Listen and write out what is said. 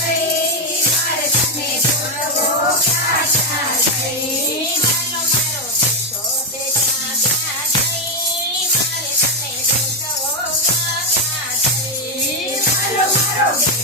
Yes.